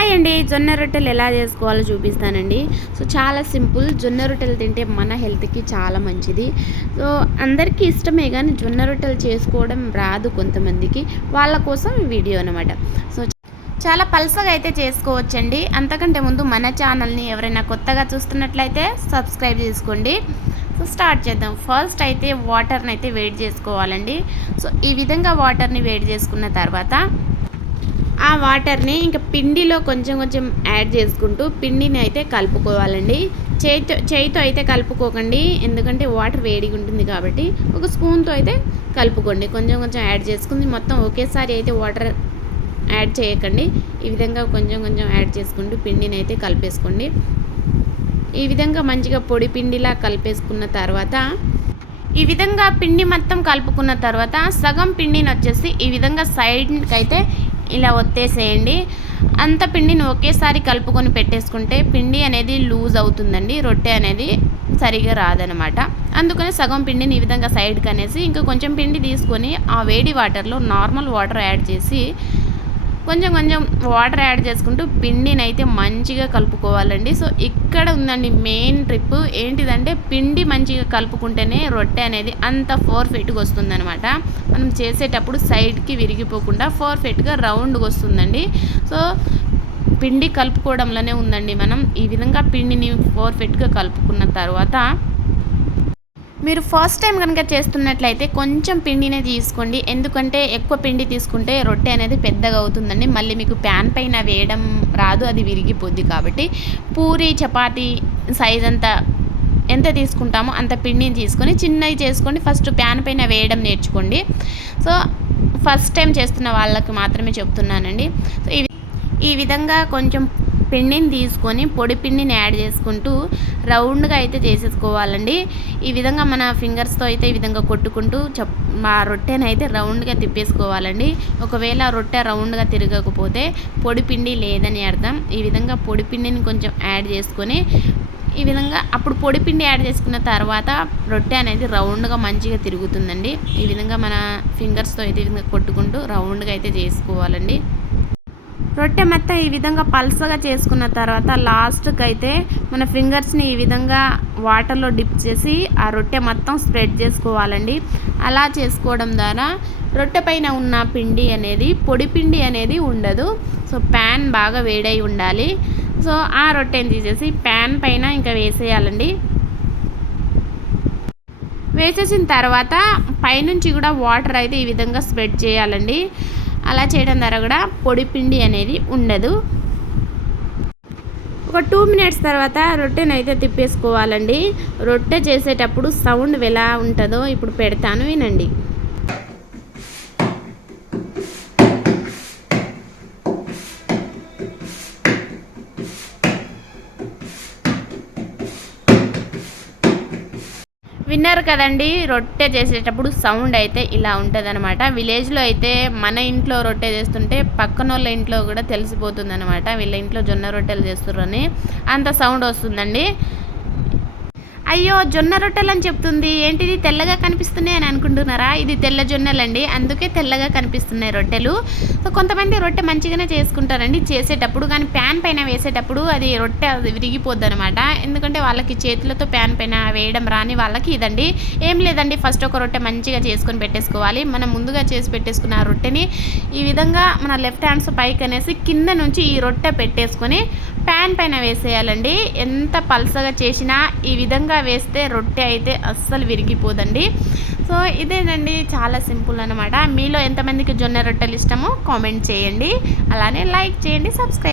Hi అండి. జొన్న రొట్టెలు ఎలా చేసుకోవాలో చూపిస్తానండి. సో చాలా సింపుల్. జొన్న రొట్టెలు తింటే మన హెల్త్కి చాలా మంచిది. సో అందరికీ ఇష్టమే కానీ జొన్న రొట్టెలు చేసుకోవడం రాదు కొంతమందికి. వాళ్ళ కోసం వీడియో అనమాట సో చాలా పల్సగా అయితే చేసుకోవచ్చండి. అంతకంటే ముందు మన ఛానల్ని ఎవరైనా కొత్తగా చూస్తున్నట్లయితే సబ్స్క్రైబ్ చేసుకోండి. సో స్టార్ట్ చేద్దాం. ఫస్ట్ అయితే వాటర్ని అయితే వేడి చేసుకోవాలండి. సో ఈ విధంగా వాటర్ని వేడి చేసుకున్న తర్వాత ఆ వాటర్ని ఇంకా పిండిలో కొంచెం కొంచెం యాడ్ చేసుకుంటూ పిండిని అయితే కలుపుకోవాలండి. చేయితో చేయితో అయితే కలుపుకోకండి. ఎందుకంటే వాటర్ వేడిగా ఉంటుంది కాబట్టి ఒక స్పూన్తో అయితే కలుపుకోండి. కొంచెం కొంచెం యాడ్ చేసుకుని మొత్తం ఒకేసారి అయితే వాటర్ యాడ్ చేయకండి. ఈ విధంగా కొంచెం కొంచెం యాడ్ చేసుకుంటూ పిండిని అయితే కలిపేసుకోండి. ఈ విధంగా మంచిగా పొడి పిండిలా కలిపేసుకున్న తర్వాత ఈ విధంగా పిండి మొత్తం కలుపుకున్న తర్వాత సగం పిండిని వచ్చేసి ఈ విధంగా సైడ్కి అయితే ఇలా ఒత్తేసేయండి. అంత పిండిని ఒకేసారి కలుపుకొని పెట్టేసుకుంటే పిండి అనేది లూజ్ అవుతుందండి. రొట్టె అనేది సరిగా రాదనమాట. అందుకని సగం పిండిని ఈ విధంగా సైడ్కి అనేసి ఇంకా కొంచెం పిండి తీసుకొని ఆ వేడి వాటర్లో నార్మల్ వాటర్ యాడ్ చేసి కొంచెం కొంచెం వాటర్ యాడ్ చేసుకుంటూ పిండిని అయితే మంచిగా కలుపుకోవాలండి. సో ఇక్కడ ఉందండి మెయిన్ ట్రిప్. ఏంటిదంటే పిండి మంచిగా కలుపుకుంటేనే రొట్టె అనేది అంత ఫోర్ ఫిట్గా వస్తుందనమాట మనం చేసేటప్పుడు సైడ్కి విరిగిపోకుండా ఫోర్ ఫిట్గా రౌండ్గా వస్తుందండి. సో పిండి కలుపుకోవడంలోనే ఉందండి మనం. ఈ విధంగా పిండిని ఫోర్ ఫిట్గా కలుపుకున్న తర్వాత మీరు ఫస్ట్ టైం కనుక చేస్తున్నట్లయితే కొంచెం పిండినే తీసుకోండి. ఎందుకంటే ఎక్కువ పిండి తీసుకుంటే రొట్టె అనేది పెద్దగా అవుతుందండి. మళ్ళీ మీకు ప్యాన్ పైన వేయడం రాదు అది విరిగిపోద్ది కాబట్టి. పూరి చపాతీ సైజ్ అంతా ఎంత తీసుకుంటామో అంత పిండిని తీసుకొని చిన్నవి చేసుకోండి. ఫస్ట్ ప్యాన్ పైన వేయడం నేర్చుకోండి. సో ఫస్ట్ టైం చేస్తున్న వాళ్ళకి మాత్రమే చెప్తున్నానండి. సో ఈ విధంగా కొంచెం పిండిని తీసుకొని పొడి పిండిని యాడ్ చేసుకుంటూ రౌండ్గా అయితే చేసేసుకోవాలండి. ఈ విధంగా మన ఫింగర్స్తో అయితే ఈ విధంగా కొట్టుకుంటూ చప్ మా రొట్టెని అయితే రౌండ్గా తిప్పేసుకోవాలండి. ఒకవేళ రొట్టె రౌండ్గా తిరగకపోతే పొడి పిండి లేదని అర్థం. ఈ విధంగా పొడి పిండిని కొంచెం యాడ్ చేసుకొని ఈ విధంగా అప్పుడు పొడి పిండి యాడ్ చేసుకున్న తర్వాత రొట్టె అనేది రౌండ్గా మంచిగా తిరుగుతుందండి. ఈ విధంగా మన ఫింగర్స్తో అయితే ఈ విధంగా కొట్టుకుంటూ రౌండ్గా అయితే చేసుకోవాలండి. రొట్టె మొత్తం ఈ విధంగా పల్సగా చేసుకున్న తర్వాత లాస్ట్కి అయితే మన ఫింగర్స్ని ఈ విధంగా వాటర్లో డిప్ చేసి ఆ రొట్టె మొత్తం స్ప్రెడ్ చేసుకోవాలండి. అలా చేసుకోవడం ద్వారా రొట్టె పైన ఉన్న పిండి అనేది పొడి పిండి అనేది ఉండదు. సో ప్యాన్ బాగా వేడై ఉండాలి. సో ఆ రొట్టెని తీసేసి ప్యాన్ పైన ఇంకా వేసేయాలండి. వేసేసిన తర్వాత పైనుంచి కూడా వాటర్ అయితే ఈ విధంగా స్ప్రెడ్ చేయాలండి. అలా చేయడం ద్వారా కూడా పొడి పిండి అనేది ఉండదు. ఒక టూ మినిట్స్ తర్వాత రొట్టెను అయితే తిప్పేసుకోవాలండి. రొట్టె చేసేటప్పుడు సౌండ్ ఎలా ఉంటుందో ఇప్పుడు పెడతాను వినండి. విన్నారు కదండి రొట్టె చేసేటప్పుడు సౌండ్ అయితే ఇలా ఉంటుంది అనమాట విలేజ్లో అయితే మన ఇంట్లో రొట్టె చేస్తుంటే పక్కన వాళ్ళ ఇంట్లో కూడా తెలిసిపోతుందన్నమాట. వీళ్ళ ఇంట్లో జొన్న రొట్టెలు చేస్తుర్రని అంత సౌండ్ వస్తుందండి. అయ్యో జొన్న రొట్టెలు అని చెప్తుంది. ఏంటిది? తెల్లగా కనిపిస్తున్నాయి అని అనుకుంటున్నారా? ఇది తెల్ల జొన్నలండి. అందుకే తెల్లగా కనిపిస్తున్నాయి రొట్టెలు. సో కొంతమంది రొట్టె మంచిగానే చేసుకుంటారండి. చేసేటప్పుడు కానీ ప్యాన్ పైన వేసేటప్పుడు అది రొట్టె విరిగిపోద్ది అనమాట ఎందుకంటే వాళ్ళకి చేతులతో ప్యాన్ పైన వేయడం రాని వాళ్ళకి ఇదండి. ఏం లేదండి. ఫస్ట్ ఒక రొట్టె మంచిగా చేసుకొని పెట్టేసుకోవాలి. మనం ముందుగా చేసి పెట్టేసుకున్న ఆ రొట్టెని ఈ విధంగా మన లెఫ్ట్ హ్యాండ్స్ పైకి అనేసి కింద నుంచి ఈ రొట్టె పెట్టేసుకొని ప్యాన్ పైన వేసేయాలండి. ఎంత పల్సగా చేసినా ఈ విధంగా వేస్తే రొట్టె అయితే అస్సలు విరిగిపోదండి. సో ఇదేనండి చాలా సింపుల్ అనమాట మీలో ఎంతమందికి జొన్న రొట్టెలు ఇష్టమో కామెంట్ చేయండి. అలానే లైక్ చేయండి సబ్స్క్రైబ్